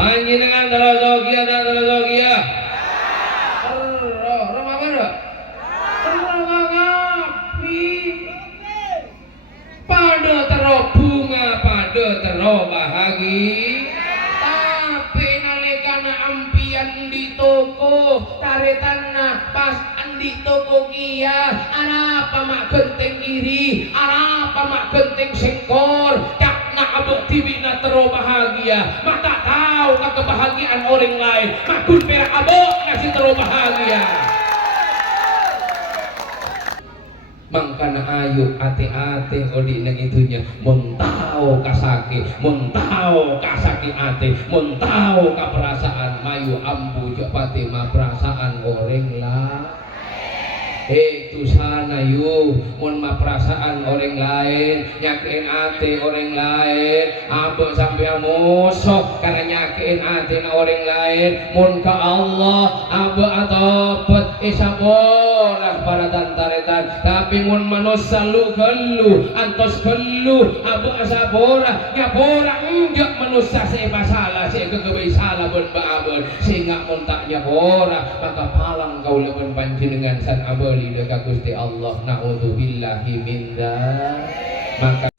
Panjenengan terosogia dan terosogia. Roh apa dah? Ngapi. Pada tero bunga, pada tero bahagia. Tapi nalikana ampian di toko, taretanna pas andi toko kia, apa mak genteng iri, apa mak genteng sengkor, cakna abek tibina tero bahagia, mak tak tahu kebahagiaan orang lain, mak kun perak abek ngasih tero bahagia. Mangkana ayu ate-ate odi nang itunya mentau kasake mentau kasaki ate mentau ka perasaan mayu ambu jok pati ma perasaan goreng lah itu sana yu mun ma perasaan orang lain nyakein ate orang lain abe sampai musuh karena nyakein ate na orang lain mun ka Allah abe atopet isabolah para tantaretan tapi mun manusia lu gelu antos gelu abe asabora nyabora enggak manusia seba salah sega gebei salah ben baaben sehingga mun tak nyabora maka palang kau leben panjenengan san abeli dekat Gusti Allah naudzubillahi min dzalik maka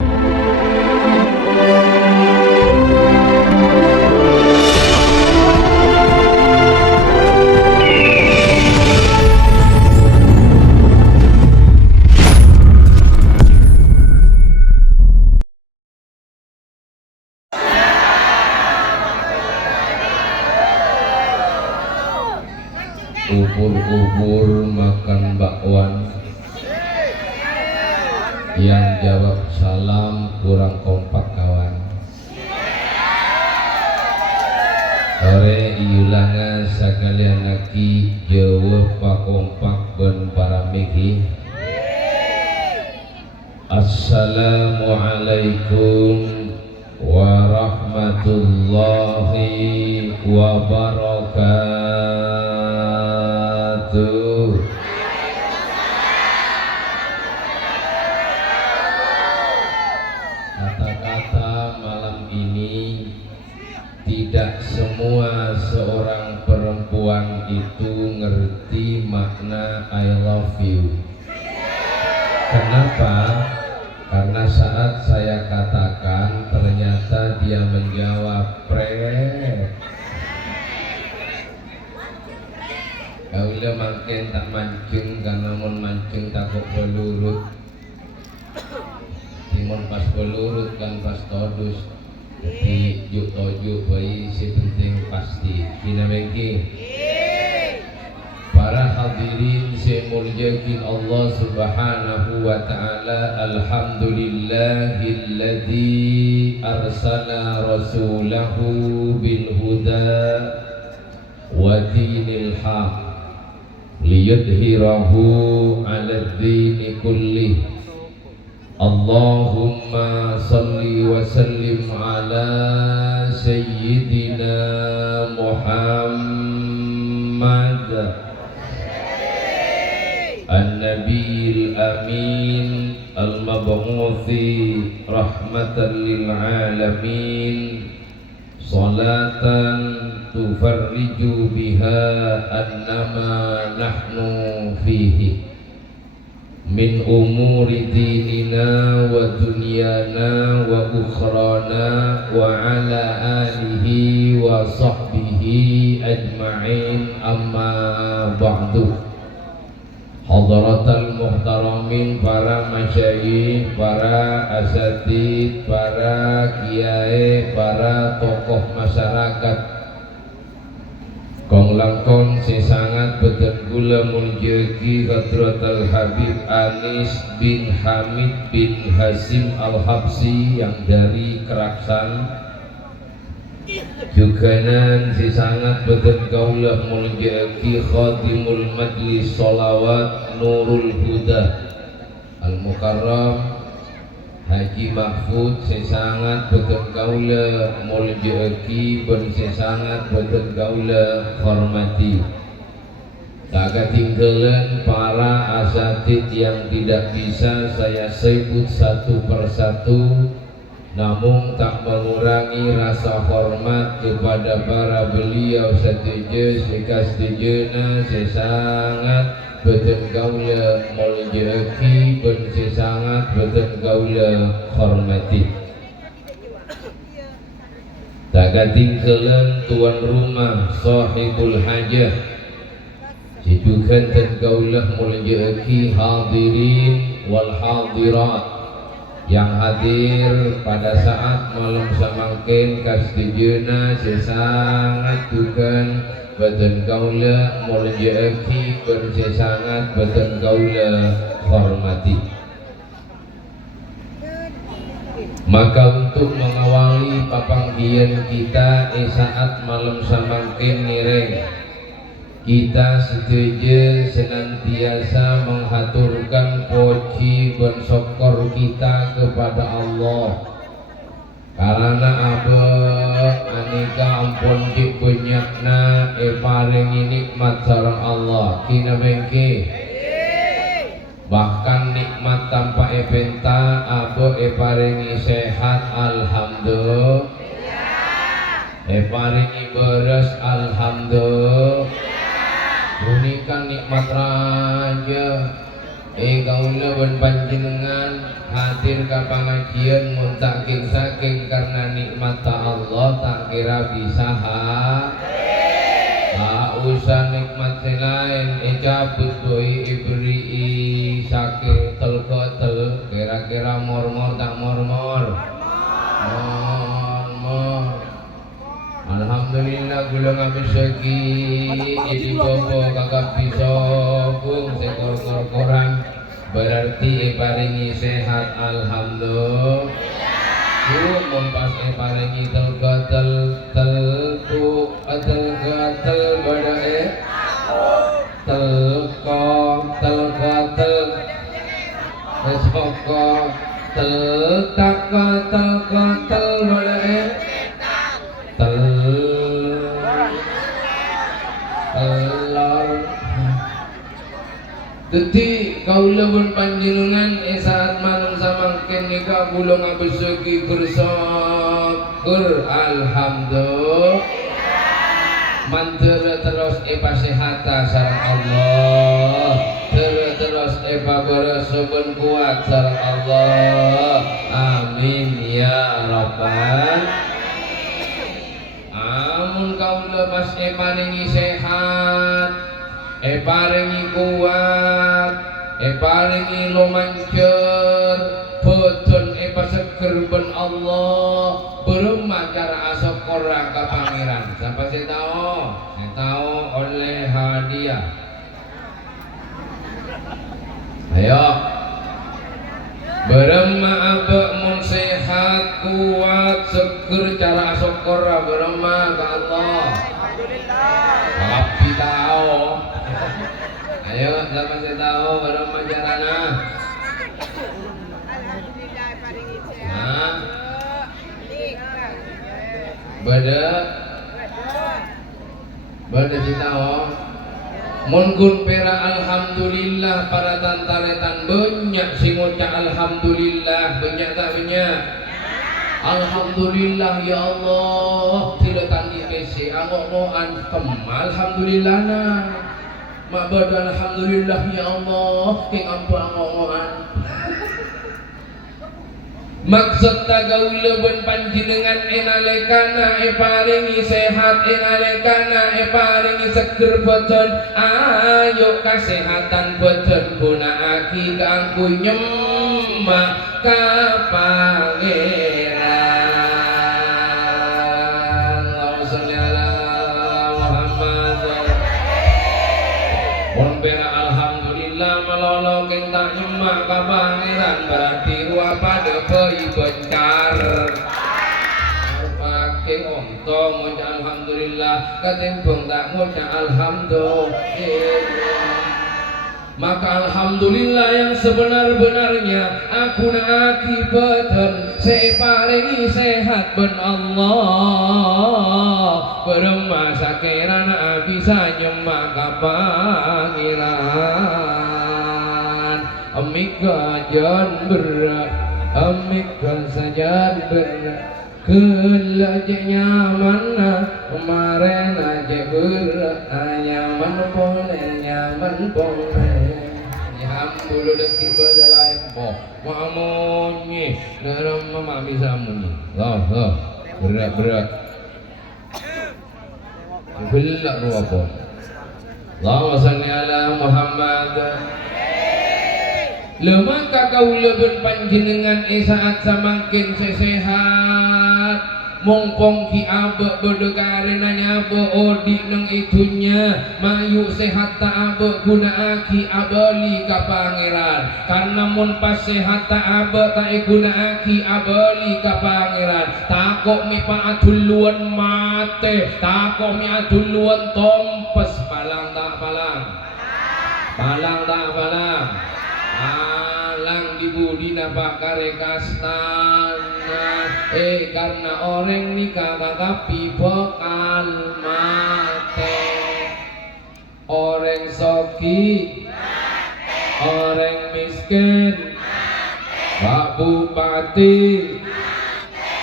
ubur-ubur makan bakwan yang jawab salam kurang kompak kawan ore iulanga sakalian laki jawab pak kompak ben para megi assalamualaikum warahmatullahi wabarakatuh. Kata-kata malam ini tidak semua seorang perempuan itu ngerti makna I love you. Kenapa? Karena saat saya katakan ternyata dia menjawab pret. Kaula makin tak mancing karena mun mancing takut pelurut. Timun pas pelurut kan pas todus. Jadi yuk tojuk bayi si penting pasti. Bina bagi. Para hadirin saya muliakan Allah Subhanahu wa taala. Alhamdulillahilladzi arsala rasulahu bil huda wa dinil haq liyudhhirahu 'ala ad-dini kullih. Allahumma salli wa sallim ala sayyidina Muhammad an-nabiyil amin al-mab'uthi rahmatan lil alamin salatan tufarriju biha annama nahnu fihi min umuri dinina wa dunyana wa ukhrana wa ala alihi wa sahbihi ajma'in amma ba'du. Hadratal muhtaramin, para masyayikh, para asatid, para kiai, para tokoh masyarakat, kong langkong sesangat beten gula muljaki Hadratal Habib Anis bin Hamid bin Hasim Al-Habsi yang dari Keraksan. Juga nan sesangat beten kaulah muljaki Khatimul Majlis Sholawat Nurul Huda Al-Mukarram Haji Mahfud. Sesangat beten kaula muljaki ben sesangat beten kaula hormati. Tak tinggalan para asatid yang tidak bisa saya sebut satu persatu. namun tak mengurangi rasa hormat kepada para beliau setuju sekastujuna sesangat betul gaula muljaki pun sesangat betul gaula hormati. Tak ketinggalan tuan rumah sahibul hajah jidukan tergaulah muljaki hadirin wal hadirat yang hadir pada saat malam samangkin kastujuna sesangat tukan betul gaula muljaki pun sesangat betul gaula hormati. Maka untuk mengawali papanggian kita saat malam samangkin nireng, kita setuju senantiasa menghaturkan puji dan syukur kita kepada Allah. Karena apa anika ampun di banyakna paringi nikmat sareng Allah kina bengke. Bahkan nikmat tanpa eventa apa paringi sehat alhamdulillah. Paringi beres alhamdulillah. Unikan nikmat raja gaula ban panjenengan hadir ka pangajian mun saking karena nikmat Allah tak kira bisa usah nikmat lain cabut doi ibri saking tel kira-kira mor tak mor alhamdulillah gula ngabis segi ini bobo kakak pisokung sekor koran berarti paringi sehat alhamdulillah. Mempas paringi gatel bada soko gatel bada Jadi kaula pun panjenengan saat malam samangken nika kula ngabeseki bersyukur alhamdulillah. Mantra terus pasehata sareng Allah. Terus beresuban kuat sareng Allah. Amin ya rabbal. Amun kaula pas paringi sehat paringi kuat, paringi lumancur, beton paseger ben Allah, beremajar asyukur ka pangeran. Sampai saya tahu oleh hadiah. Ayo, berema abek mun sehat kuat seger cara asyukur berema ka Allah. Tapi tahu. Ayo, sama saya tahu baru majarana. Nah, beda kita Mungkin pera alhamdulillah para tantaretan banyak sing ngucap alhamdulillah banyak tak banyak. Alhamdulillah ya Allah tidak tandi kese angok-ngokan alhamdulillah nah. Ma'bad alhamdulillah ya Allah king ampun ngomongan maksud tagaula ben panjenengan enalekana paringi sehat enalekana paringi seger boten ayo kasehatan boten gunakake kanggo nyembah ka pangeran. Malolo king tak nyemak ka pangeran berarti ruah pada pei bencar pakai onto ngucap alhamdulillah ketimbang tak ngucap alhamdulillah. Maka alhamdulillah yang sebenar-benarnya aku akibatan separingi sehat ben Allah bermasa kirana bisa nyemak ka pangeran. Amika jan berat amikkan saja berat kelajanya mana kemarin aja berat nyaman boleh nyambul detik berlain boh mamonye dalam mama bisa muni loh berat gelak ruapa Allahumma salli ala Muhammad. Lemah kakau lebih panjenengan saat semakin sesehat mongkong ki abe berdegare nanya abe odi neng itunya mayu sehat tak abe guna aki abeli ka pangeran karena mun pas sehat tak abe tak guna aki abeli ka pangeran takok mi paatuluan mate takok mi atuluan tompes palang tak palang alang dibudina bakare kastana karena orang nikah kakapi bekal mate orang soki orang miskin Pak Bupati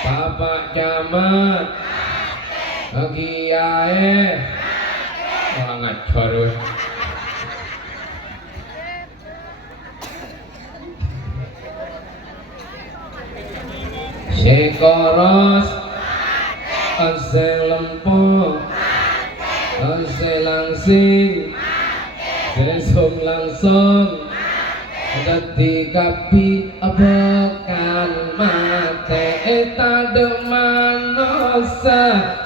Bapak Camat Kiai orang ngacor Sekoros Aselempok Aselangsing Sesung langsung Ketikapi Abakan mate Tade manosa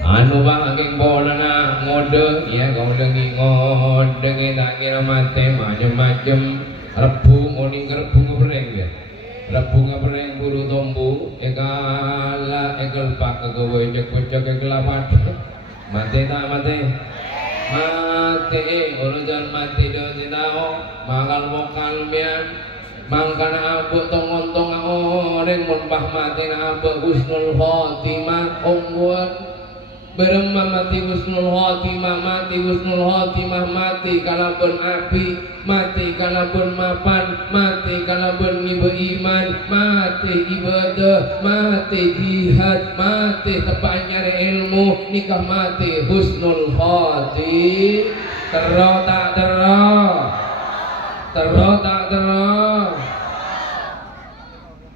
anu bangking bolana ngode ya kau dengi tak kira mate macam-macam rebung oning rebung ngebreng ya rebung ngebreng buru tombu ekala ekel pak kegawe cek-cek ekelapat mate tak mate urusan mati do sinao makal vokal bian mangkana abe tong-tong orang munpah mati na abe husnul khotimah ongguan beremah mati husnul khotimah mati kalabun api mati kalabun mapan mati kalabun ibu iman mati ibadah mati jihad mati tepanyar ilmu nikah mati husnul khotimah tero tak tero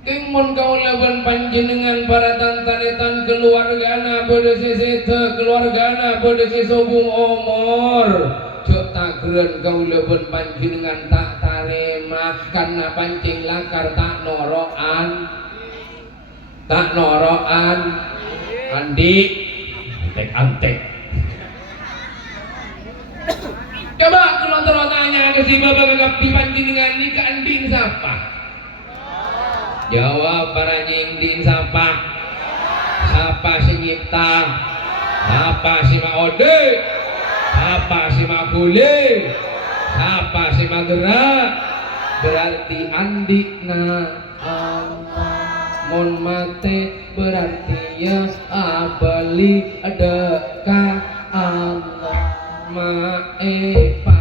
Kengmon kau lawan panjenengan para tantanetan keluargana pada sesete keluargana pada sesobung omor cok takren kau lawan panjenengan tak tarema karena pancing lakar tak noroan andi antek coba kalau terotanya ke si bapak kagak panjenengan ini ke andin siapa jawab para nyingdin siapa si nyipta siapa si maode siapa si makule siapa si magerak berarti andikna Allah mon mate berarti ya abali adakah Allah maepa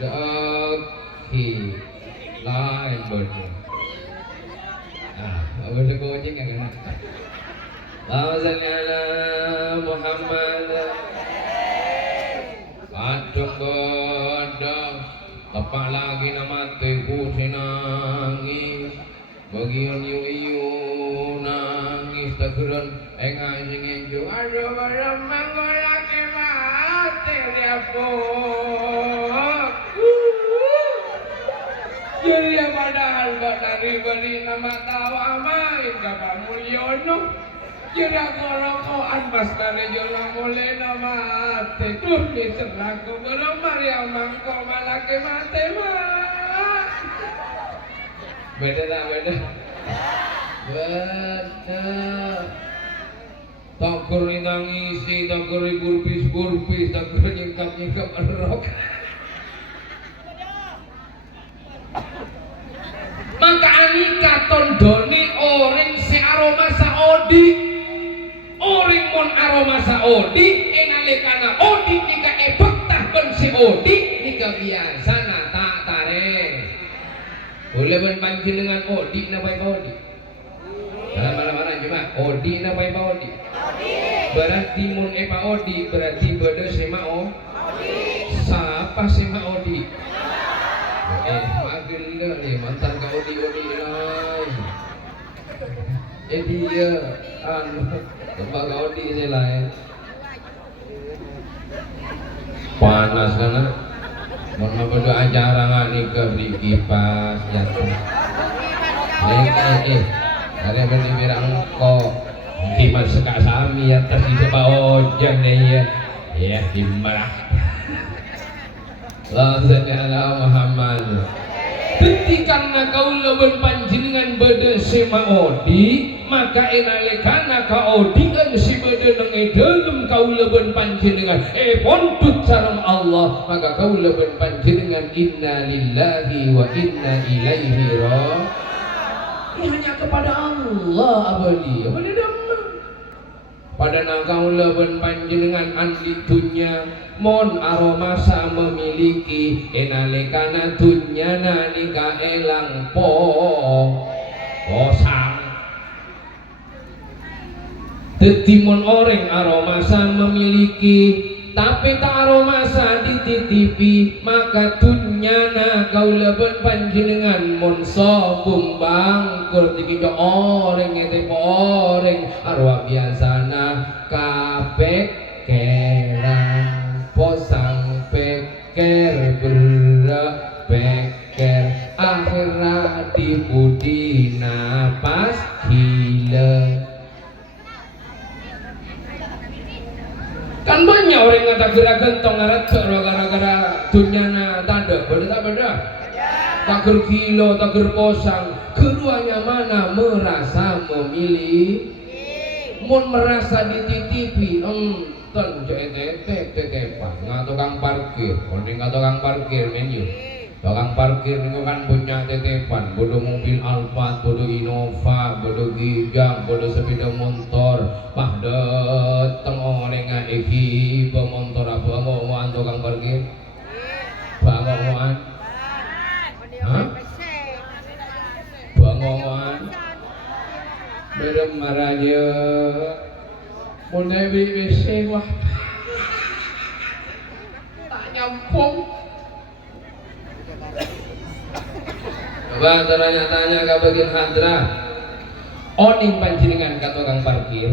Daki lain bener. Ah, boleh gojek kan? Allahumma shalli ala Muhammad. Adem bedeng, tepak lagi nama teku sinangis, bagian iu nangis tegeran, engai singin aduh beremang goyak mati dia pok. Jadi padahal batari beri nama tawa main Bapak Mulyono. Jadi korokoan pas kali jolang mulai nama hati tuh diserahku beremar yang mangko malaki mati mah. Beda tak beda? Beda. Takur nangisi, takur burpis, takur nyingkap erok. Maka anika tondoni orang si aroma saodi. Orang mon aroma saodi enalekana odi nika ebetah ben si odi nika biasa na tak tare. Boleh ben panjenengan odi na bae odi. Mana cuma odi na bae odi. Berarti mon epa odi berarti beda sema o. Siapa sema odi? Magil nih mantan ka odi lain. Dia tempat odi lain. Panas kan? Mau berdoa acara nikah di kipas jatuh. Ada berdiri angkok. Timan sekak sami atas di coba ojek deh ya timbang. Allahumma Muhammad. Ketika kau leben panjenengan beda sema odi, maka enalekana kau odi kan si beda nengai dalam kau leben panjenengan pontut sareng Allah, maka kau leben panjenengan inna lillahi wa inna ilaihi raji'un. Ini hanya kepada Allah abadi damai. Pada nakau leben panjenengan andi dunya mon aromasa memiliki enalekana dunyana nika elang posang. Tetimon orang aromasa memiliki tapi tak aromasa dititipi, maka dunyana kau leben panjenengan mon sobumbang kurtikido orang ngetepo orang arwah biasana kapek keran posang peker berak peker akhirat dibudi napas gila. Kan banyak orang yang tak gerak gentong ngarat gara-gara dunyana tanda beda tak beda. Takir kilo, takir posang, keduanya mana merasa memilih, mun merasa dititipi, enten tetepan, nggak tukang parkir, orang nggak tukang parkir menu, tukang parkir itu kan punya tetepan, bodoh mobil Alphard, bodoh Innova, bodoh Gijang, bodoh sepeda motor, pah dateng orang nggak eki pemotor apa ngomongan tukang parkir, bangomongan. Bangoan berem maranya mulai WC wah tak nyampung. Coba tanya-tanya ke bagian hadrah oning panjenengan ka tukang parkir.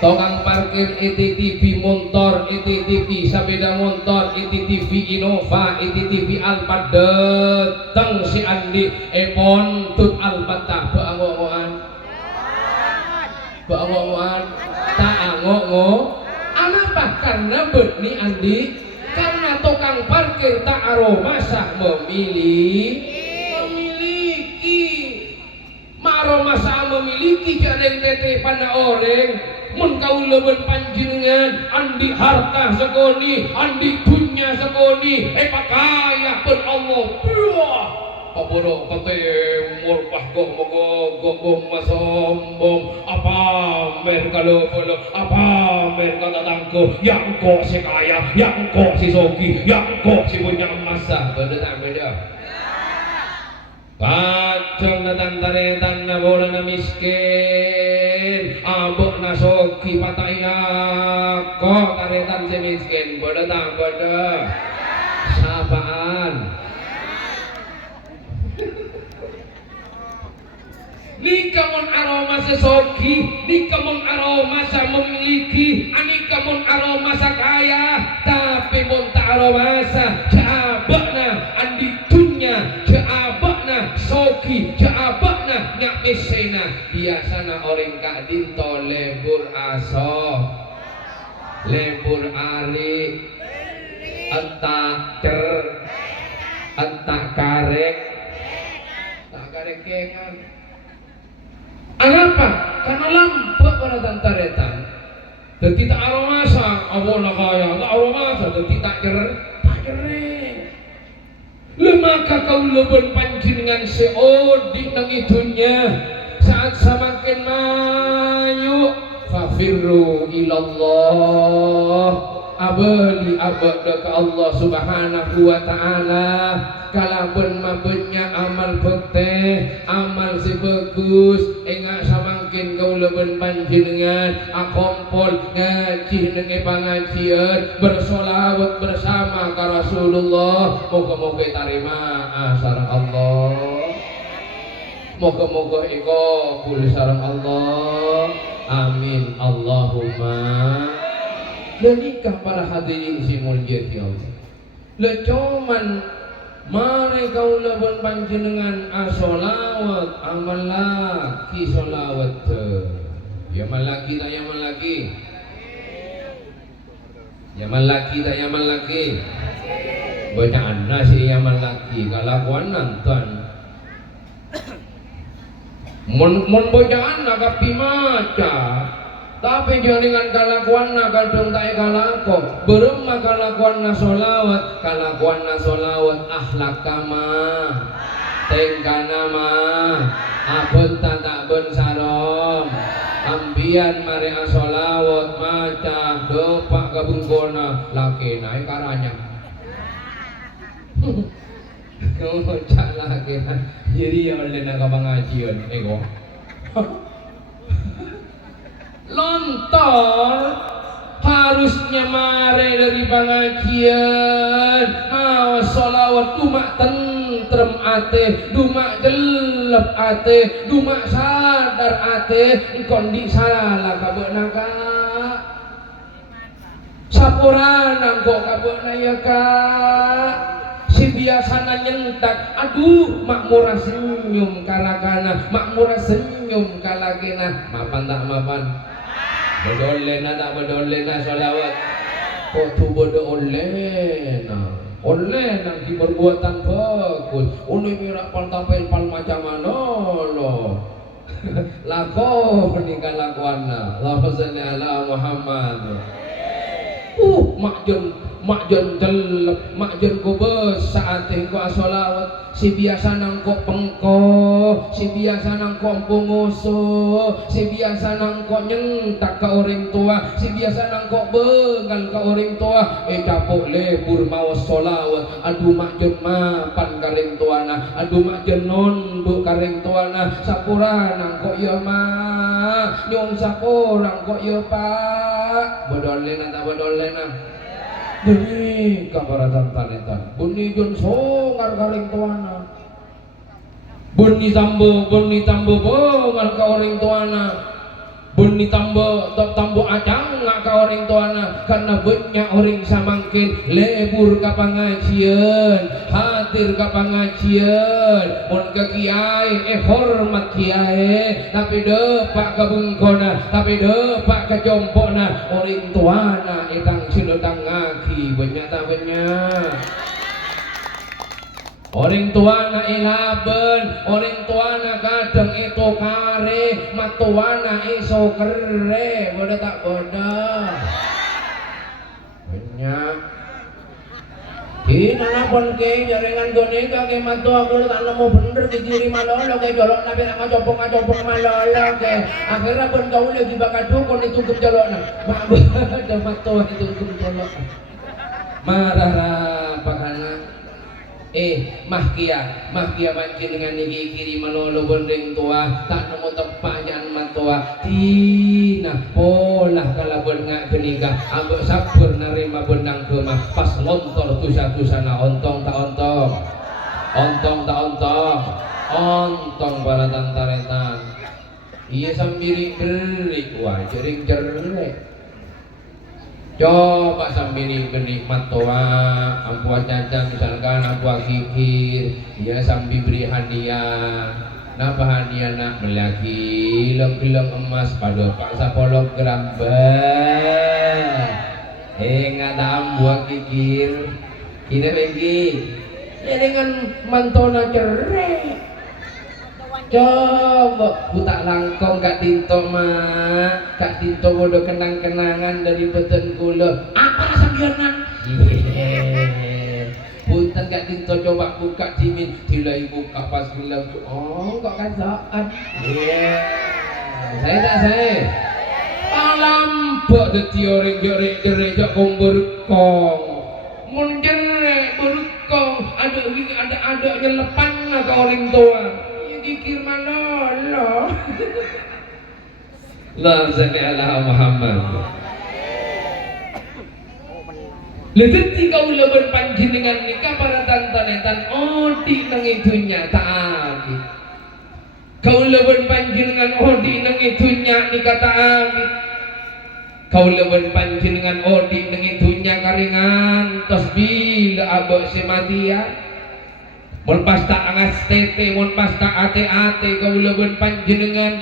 Tukang parkir ETTV motor, ETTV sepeda motor, ETTV Innova, ETTV Alphard dateng si Andi pontut Alphard tak beangoan tak ango apa karena berni Andi karena tukang parkir tak aromasa memiliki maromasa memiliki jaring tete pada orang. Mun kau leben panjenengan andi harta sekoni, andi dunya sekoni, pakaya pun Allah. paboro ketemur pahko mogo masombong apa mer kalau apa mer kata tangko yang kok si kaya yang kok si sogi yang kok si punya masa beda. Kadang datang taretan na bola na miskin abok na soki pataya kok taretan si miskin boda tak boda sapaan nikamun aroma sesogi nikamun aroma sa memiliki anikamun aroma sa kaya tapi mun tak aroma sa jaabakna anditunya jaabakna sogi jaabakna nyakisena biasana orang kak dinto lebur aso lebur ari entak cer entak karek tak karek kengan. Kenapa? Karena lambat pada tantaretan. Dan kita aromasa, awal kaya, tak aromasa, dan kita tak kering. Lemaka kau lebon pancingan seodik nang itunya saat semakin maju. Fafirru ilallah. Abadi abad ke Allah subhanahu wa ta'ala. Kalaupun mabenya amal putih amal si bagus ingat samangkin kau leben panjenengan akompol ngaji dengan pengajian bersolawat bersama ke Rasulullah moga-moga tarima sareng Allah moga-moga ikabul sareng Allah amin Allahumma. Menikah para hadirin si mulia Allah lecoman mari kau lebon panjenengan asolawat amal laki solawat yaman laki tak yaman laki yaman laki tak yaman laki bacaan nasi yaman laki kalakuan nonton mon bacaan agak pimaca tapi jangan kalakuan na kadang tak kalako beremah kalakuan na solawat akhlak kama tengkana ma abun tak ben sarom ambian mari asolawat maca dopak kabungkona laki naik karanya kau cak laki jadi ya oleh nak pengajian ego lontol harusnya mare dari pengajian awas solawat dumak tentrem ate dumak jelep ate dumak sadar ate kondi salah kabena kak sapurana kok kabena ya kak si biasana nyentak aduh makmurah senyum kalakana makmurah senyum kalakena mapan tak mapan bedolena tak bedolena solawat kok tu bedolena olena di perbuatan bagus uni mirak pal tampil pal macam mana lo lako meninggal lakuanna Allahumma sholli ala Muhammad makjen jelek makjen kubes saat engkau asolawat si biasa nangkok pengko si biasa nangkok pengusuh si biasa nangkok nyentak ke orang tua si biasa nangkok bengal ke orang tua capuk lebur mau solawat aduh makjen mapan karing tuana aduh makjen nunduk karing tuana sapura nangkok ya ma nyong sapura nangkok ya pak bedolena tak bedolena demi kabaratan tanetan bunyi jun songar karing tuana bunyi tambo bongal ka orang tuana bunyi tambo acang ngak ka orang tuana karena banyak orang samangkin lebur ka pengajian hadir ka pengajian mun ke kiai hormat kiai tapi depak ka bengkona tapi depak ka jompona orang tuana etang sinutang ngaki banyak tak banyak orang tuana ilaben orang tuana kadang itu kare matuana iso kere bodoh tak bodoh banyak Nana pon ke jaringan gone ke matu aku tak nemu bener di kiri malolo ke jolok nabi nak ngajopong malolo ke akhirnya pun kau lagi bakal dukun itu kum jolok na mak ada matu itu kum jolok marah pakana mahkia mancing dengan niki kiri malolo bondeng tua tak nemu tempatnya matua tina pola kalabon ngak genika ambek sabur narima benang kemah pas lontor tusa-tusana ontong para tantaretan iya sambil gerik wah jering jerek coba sambil bernikmat toa ampuan caca misalkan ampuan kikir ya sambil beri hadiah napa hadiah nak melaki gelong emas pada paksa polok gerambah nggak ampuan kikir kita lagi ya dengan mantona cerek coba buta langkong Kak Dinto mak Kak Dinto bodoh kenang-kenangan dari beten kula apa sambianan punten Kak Dinto coba buka dimin dilai buka pas bilang oh kok kasaan saya tak saya alampok de tiorek jorek jok kumbur kong mun jerek berukong ada nyelepan lah ke orang tua dikir malolo la zaki ala Muhammad leteti kau lebar panjenengan nikah para tantanetan odi nang itunya taami kau lebar panjenengan odi nang itunya nikah taami kau lebar panjenengan odi nang itunya karingan tasbih abak sematia mun pas tak angas tete mun pas tak ate-ate kau leban panjenengan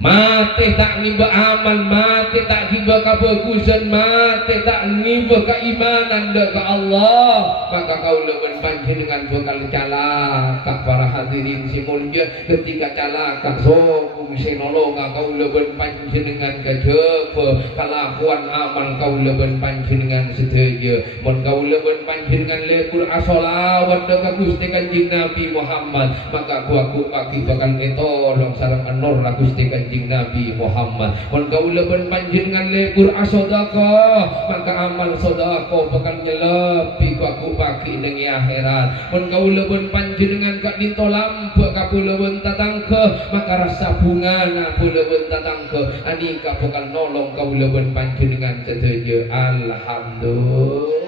mate tak ngiba amal mate tak ngiba kebagusan mate tak ngiba keimanan ke Allah maka kau leban panjenengan bakal calaka para hadirin si mulia ketika calaka sokum sinolonga kau leban panjenengan kejaba kelakuan amal kau leban panjenengan sedaja mun kau leban panjenengan lebur asolawat ke Gusti Kanjeng Nabi Muhammad maka aku pagi bakal ketolong sareng anur Gusti Kanjeng Nabi Muhammad mun kaula ben panjenengan lebur asodaqah maka amal sedekah bakal nyelepi ku aku pagi ning akhirat mun kaula ben panjenengan kak dinto lampuk ka kula ben tatangke maka rasa bungana kula ben tatangke anika bakal nolong kaula ben panjenengan sedaja alhamdulillah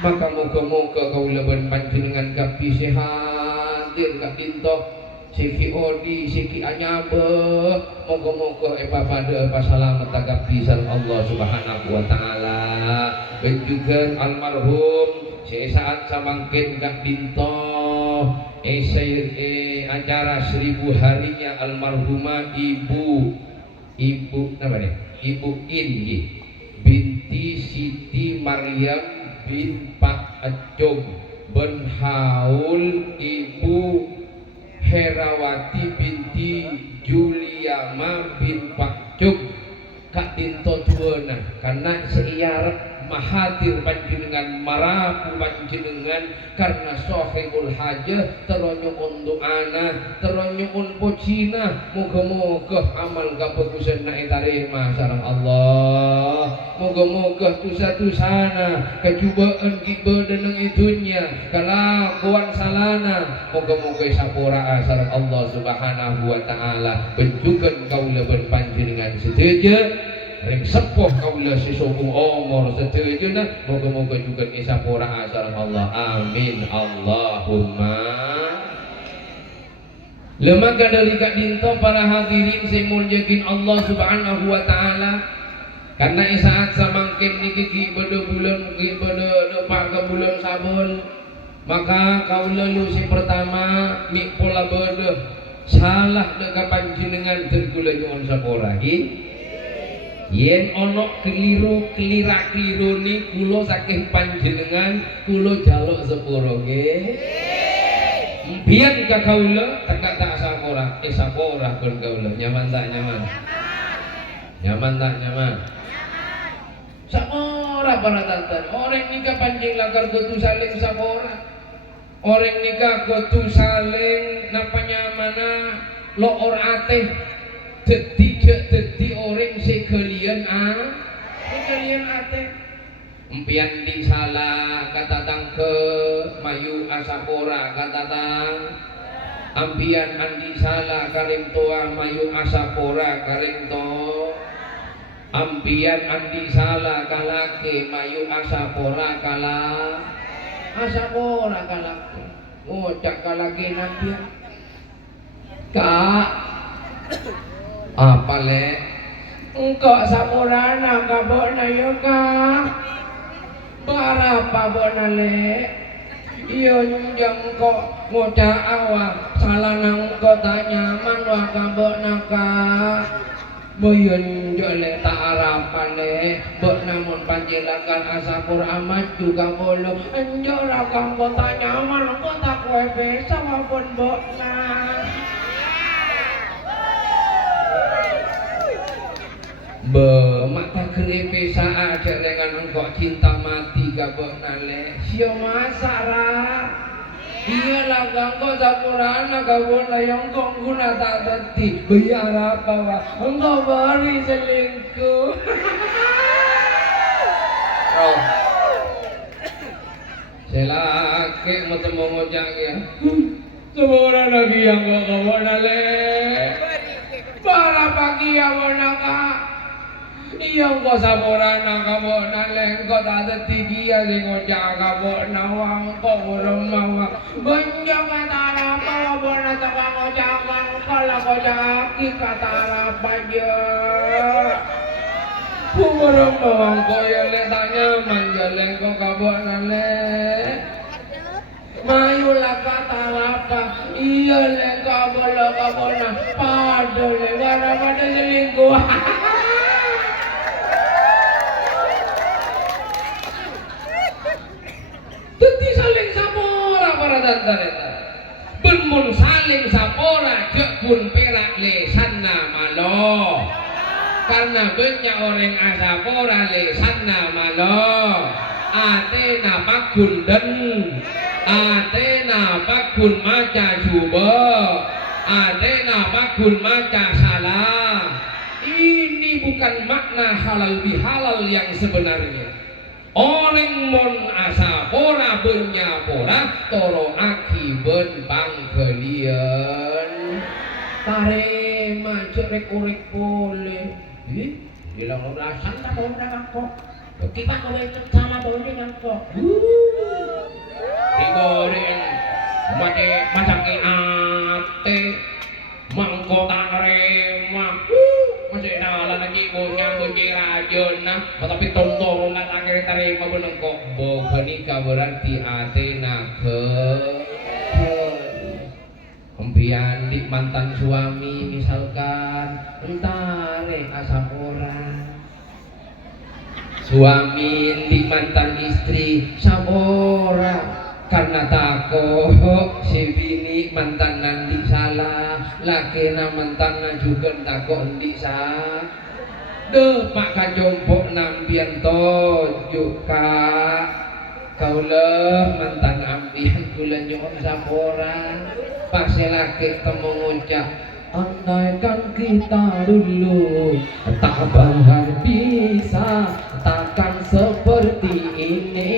maka moga-moga kaula ben panjenengan kapi sehat kak dinto siki odi, siki anyabe moga-moga pada pasalamat tagap pisan Allah subhanahu wa ta'ala dan juga almarhum saat samangkin Kak Dinto acara 1000 harinya almarhumah ibu apa nih? Ibu Indi binti Siti Maryam bin Pak Acung ben Haul ibu Herawati binti Juliama bin Pak Cuk Kak Dinto tuana karena seiyarat mahadir panjenengan marapu panjenengan karena sahibul hajah teronyong doana teronyong pocina moga-moga amal kabagusan na itarima sareng Allah moga-moga tusa-tusana kecubaan ibadah nang itunya kelakuan salana moga-moga sapura sareng Allah subhanahu wa ta'ala benjukan kaula ben panjenengan sedaja ring sepuh kaula sesungguh umur sedaja moga-moga juga isapura sareng Allah amin Allahumma lemaka dari Kak Dinto para hadirin sing mulyakin Allah subhanahu wa ta'ala karena saat samangkin niki ibadah bulan ibadah depan bulan sabun maka kaula lu si pertama mik pola bedah salah dekat panjenengan dan kula nyuwun sapura yen ono keliru kelira-keliru ni kula saking panjenengan kula jaluk sepuro nggih biyen ka kaula tekak tak sapura sapura kon kaula nyaman tak nyaman nyaman tak nyaman sapura sapora para tantan. Orang nikah panjang lagar kudu saling sapora. Orang nikah kudu saling napanya mana loor ate. Dadi orang sekalian sekalian ate. Empian di salah katatang ke mayu asapora katatang. Ampian andi salah karing toa mayu asapora karing to. Ampian andi salah kalake mayu asapora kala asapora kalake. Ngocak kalake nampian. Kak apa le? Engkau sapurana kabona yo kak. Berapa bona le? Iyo nyunjang kok ngoda awak salah nang kota nyaman wah kabona kak. Boyun jole tak harapan le. Bok namun panjilakan asapur amat juga bolong. Enjora kang kota nyaman kota kue besa wapun bok nah. Mata kerepe saat dengan engkau cinta mati kabok nale sio masara iyalah gangko sapurana kabon layang kong guna tak teti biar apa wa engkau bari selingkuh. Roh selake metemu ngojak ya sapurana lagi yang kau kabon nale para pagi ya wanaka. Iya kok sapurana kamu naleng kok tak teti dia sing ngocak kamu nawang kok urung mawa banjang kata apa wabona taka ngocakan kalau ngocaki kata apa aja urung mawang kok ya le tak nyaman jaleng kok kamu naleng mayulah kata apa iya le kamu lo kamu na padahal le gara pada selingkuh. Dadi saling sapora para tantareta. Benmun saling sapora jek pun perak lesanna malo. Karena banyak orang asapora lesanna malo. Atena pakun den. Atena pakun maca juba. Atena pakun maca salah. Ini bukan makna halal bihalal yang sebenarnya. Orang mon asapora benyapora toro aki ben bangkelian tare macet rek boleh bilang belasan tak boleh ngangkok kita kalau itu sama boleh ngangkok digoreng macam ate mangkok tarema masih nalan lagi punya bunyi rajon nah tapi tonton nggak akhirnya tarik mau nengkok boga nikah berarti Athena ke empian di mantan suami misalkan entare asapora suami di mantan istri sapora karena takut si bini mantan nanti salah laki na mantan na juga takut nanti salah deh mak kajompok nampian to juga kau leh mantan ampian kula nyon sapora pas laki temu ngucap andaikan kita dulu tak bahar bisa takkan seperti ini.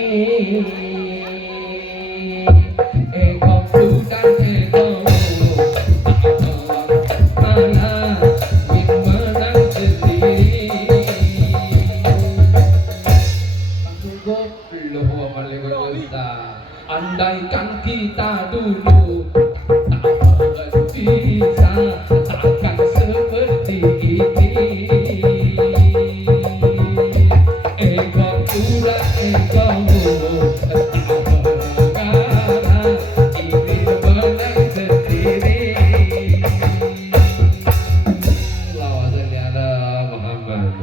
Andaikan kita dulu tak bisa takkan seperti ini. Ego pura egomu tak berkara ingin menang sendiri. Allahumma sholli ala Muhammad.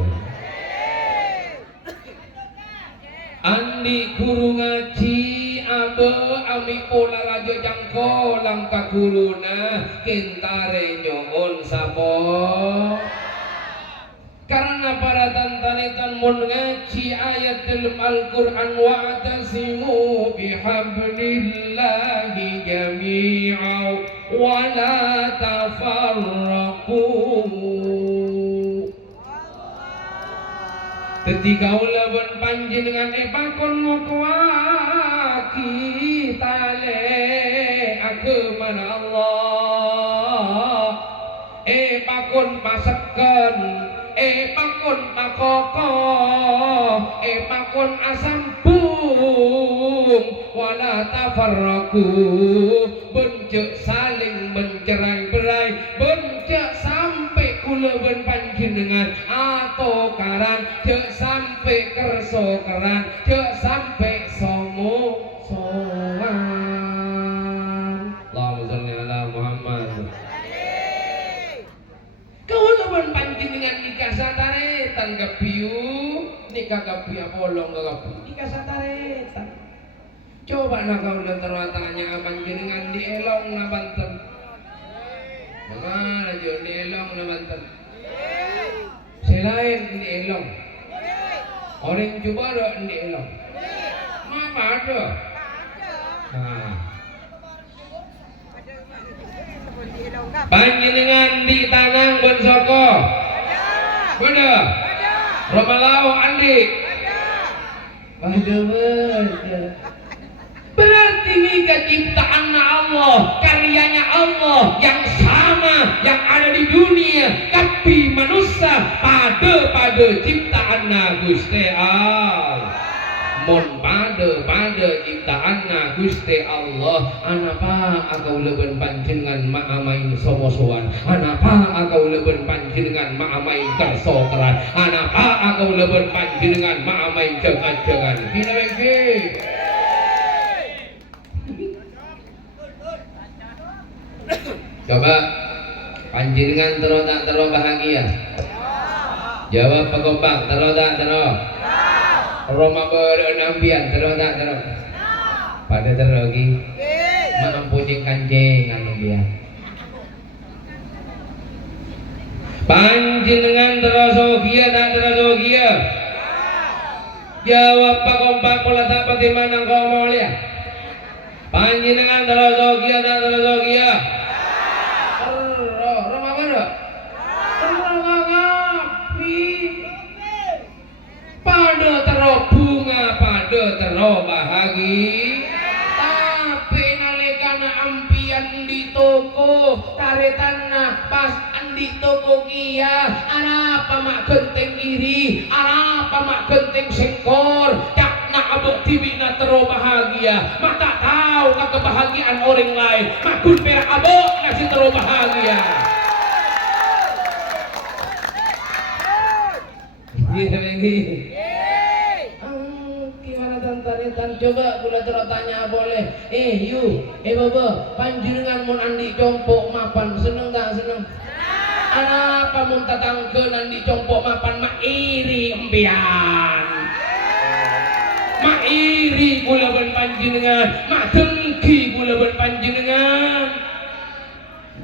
Andi guru ngaji abe ami pola radio jangko langkah guruna kentare nyoon sapo Karena para tantanitan mun ngaji ayat dalam Al-Quran wa'tasimu bihablillahi jami'au wa la tafarraqu. Ketika ulun panjenengan pakon ngokuaki tale agama Allah pakon pasekan pakon pakoko pakon asampung wala tafarraku bencek saling mencerai-berai bencek sampai kulawan panjenengan atau karan cek sampai kerso keran cek sampai somo soan. Allahumma sholli ala Muhammad. Kulawan panjenengan nikah sataretan gapiu nikah gapiu bolong gapiu nikah sataretan. Coba nak kau tanya panjenengan di Elong na Banten. Mana jo di Elong na Banten? Selain di Elong. Orang coba ada di Elong. Mama ada. Panjenengan di Tanang Bensoko. Ada. Romalau Andi. Ada. Berarti ini ciptaan Allah, karyanya Allah yang sama yang ada di dunia, tapi manusia pada ciptaan Gusti Allah. Mon pada ciptaan Gusti Allah. Anapa akau leben panjenengan maamain somosoan? Anapa akau leben panjenengan maamain kersokeran? Anapa akau leben panjenengan maamain jengan-jengan? Gila bengki. Coba panjenengan terus bahagia. Jawab pekompak terus Roma berenambian terus pada terus lagi maam pucing kancing dia. Panjenengan terus ogia. Jawab pekompak pola tak pati manang kau mau lihat. Panjenengan terus ogia. Pada tero bunga, pada tero bahagia. Tapi nalikana ampian di toko taretanna pas andi toko kia. Arapa mak genteng iri, arapa mak genteng sengkor. Cakna abok tibina tero bahagia. Mak tak tahu kebahagiaan orang lain. Mak kun perak abok ngasih tero bahagia. Gimana tantaritan coba kula terus tanya boleh. Baba panjenengan mun andi compok mapan seneng tak seneng? Apa mun tatangkeun andi compok mapan mak iri empian. Mak iri kula ben panjenengan, mak dengki kula ben panjenengan.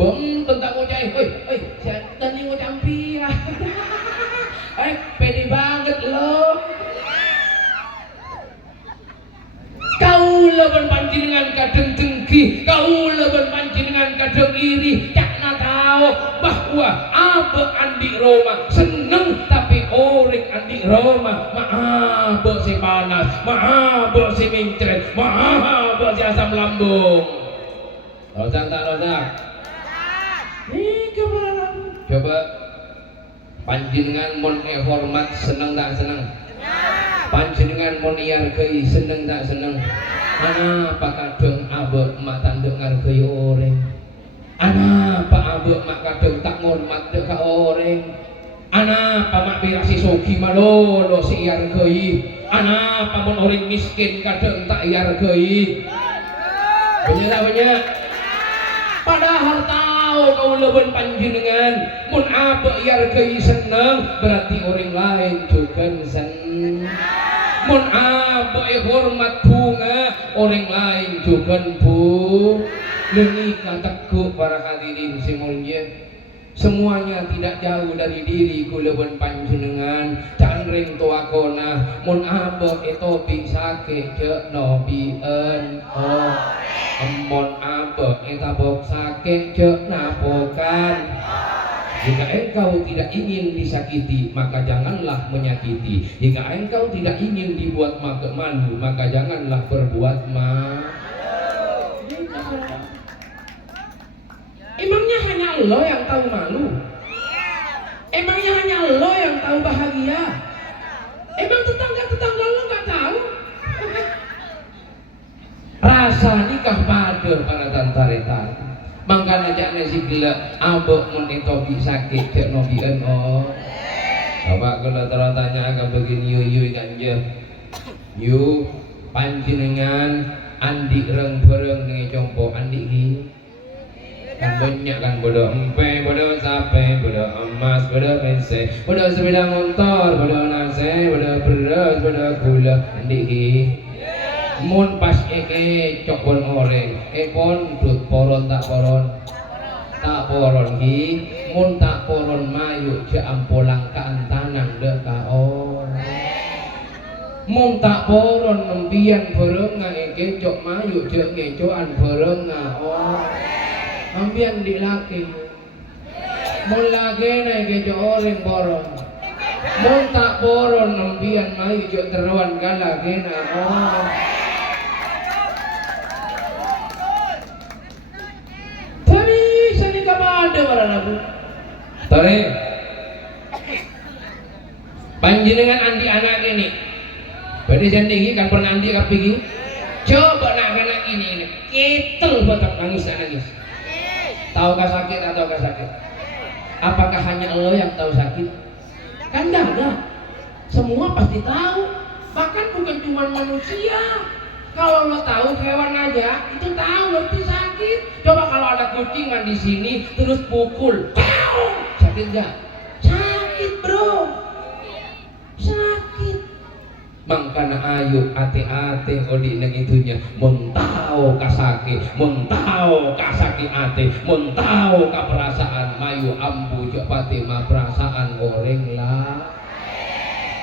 Bom tentang ngocai, tadi ngocampi ya. Pede banget lo. Kau leben panjenengan kadang dengki, kau leben panjenengan kadang iri. Cakna tahu bahwa abe andi Roma seneng tapi orang andi Roma maabe si panas, maabe si mincret, maabe si asam lambung. Rosak. Coba panjenengan mon hormat seneng tak seneng? Panjenengan mon iargai seneng tak seneng? Anapa kadang abek mak tanduk ngargai orang? Anapa abek mak kadang tak ngormat deka orang? Anapa mak birasi sogi malolo si iargai? Anapa mon orang miskin kadang tak iargai? Banyak. Padahal tahu kau leben panjenengan mun apa iargai seneng berarti orang lain juga seneng. Mun apa hormat bunga orang lain juga bu. Lenika teguh para hadirin si mulia. semuanya tidak jauh dari diri kula pun panjenengan canring tuakona mun abot etopi sake cek nobien mon abot etabok sake cek napokan. Jika engkau tidak ingin disakiti, maka janganlah menyakiti. Jika engkau tidak ingin dibuat malu, maka janganlah berbuat malu. Emangnya hanya Allah yang tahu malu? Emangnya hanya Allah yang tahu bahagia? Emang tetangga-tetangga lo nggak tahu? Rasa nikah pada para tantaretan. Mangkana jakna sigla abok mun etopi sakit cek nobien Bapak kalau tanya agak begini yu ganja yu panjenengan andi reng bereng nih compo andi ki kan banyak kan bodo empe bodo sape bodo emas bodo pense bodo sepeda motor bodo nase bodo beras bodo gula andi ki mun pas eke cokon oreng pon tut poron tak poron ki mun tak poron mayu ce ampolang kaan tanang deka mun tak poron nembian berenga eke cok mayu ce ngecoan berenga ambian di laki mun lagi na eke cok oreng poron mun tak poron nembian mayu ce teruan galagi na Tore panjenengan andi anak ini berarti sendiri kan pernah andi kapigi coba nak anak ini ketel batak nangis tahukah sakit ataukah sakit? Apakah hanya Allah yang tahu sakit? Kan enggak ada, semua pasti tahu, bahkan bukan cuma manusia. Kalau lo tahu hewan aja itu tahu lebih sakit. Coba kalau ada kucingan di sini terus pukul, sakit nggak? Sakit bro, sakit. Mangkana ayu ate-ate odi nang itunya mentau kasake, mentau kasake ate, mentau ka perasaan mayu ambu cok pati ma perasaan goreng lah.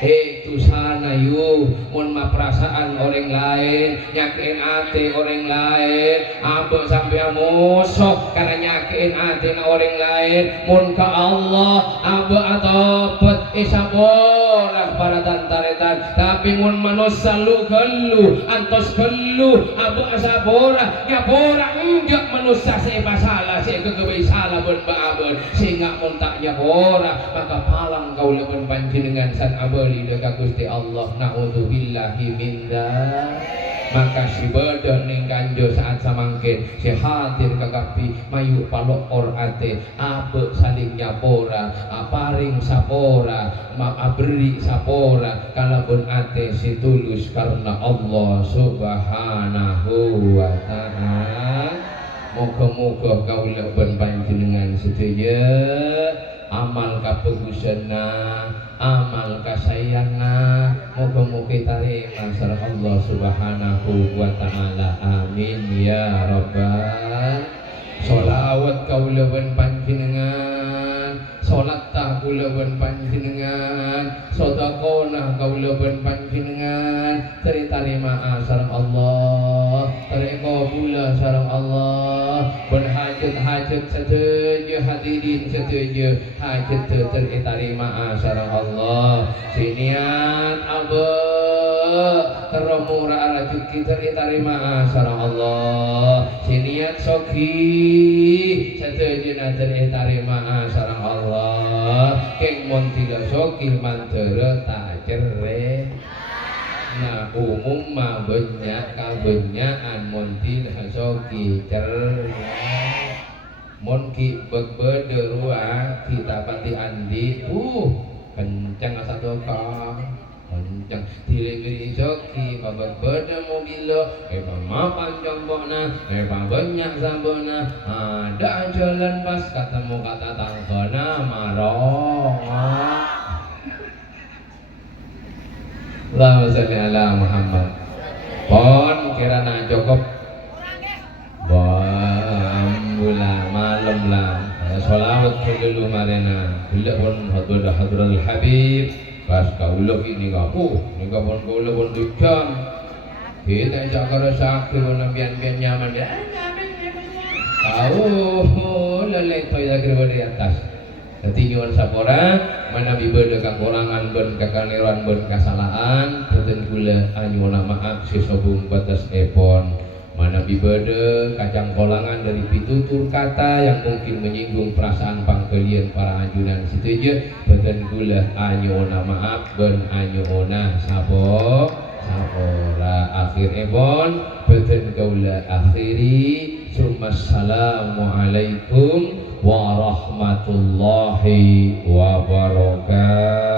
Itu sana yu mun ma perasaan orang lain nyakin ate orang lain abek sampai musuh karena nyakin ate na orang lain mun ka Allah abek atopet isaborah para tantaretan tapi mun manusia lu gelu antos gelu abek asaborah nyaborah enggak manusia seba salah sega kebai salah ben baaben sehingga mun tak nyaborah maka palang kau leben panjenengan san abel dekat Gusti Allah naudzubillahi min dzalik. Maka si beda ning kanjo saat samangkin si hadir kagapi mayu palok or ate abe saling nyapora aparing sapora abri sapora kalabun ate si tulus karena Allah subhanahu wa ta'ala. Moga-moga kaula ben panjenengan sedaya amal kapegusana amal kasayangna moga-moga tarima sareng Allah subhanahu wa ta'ala amin ya rabbal. Sholawat kaula ben panjenengan salat ta kaula ben panjenengan sedekah kaula ben panjenengan tarima sareng Allah tarika sareng Allah berhajat-hajat sedaya hadirin sedaya hajat terima sareng Allah siniat aba teromura rezeki terima sareng Allah siniat soki sedaya terima sareng Allah keng mon tidak soki mantere tak cere. Nah umum mah banyak kabenyaan monti hasoki cernya monki begbede ruang kita pati andi kencang satu kang kencang tiling joki babak beda mogilo ma panjang bona banyak sambona ada jalan pas ketemu kata tangkona marong. Allahumma sholli ala Muhammad. Pon kirana cukup. Bambulah malam lah. Salawat dulu marena bila pun hadral Habib pas kaulah ini kapu ni kapun kaulah pun tujuan kita cakap sakit pun bian nyaman dia tahu lelai toy lagi di atas ketinjuan sapora mana bibada kekurangan ben kekaniran ben kesalahan teten gula anyuna maaf sisobung batas epon mana bibada kacang kolangan dari pitutur kata yang mungkin menyinggung perasaan pangkelian para anjunan setuju teten gula anyuna maaf ben anyuna sapora akhir epon teten gaula akhiri Assalamualaikum warahmatullahi wabarakatuh.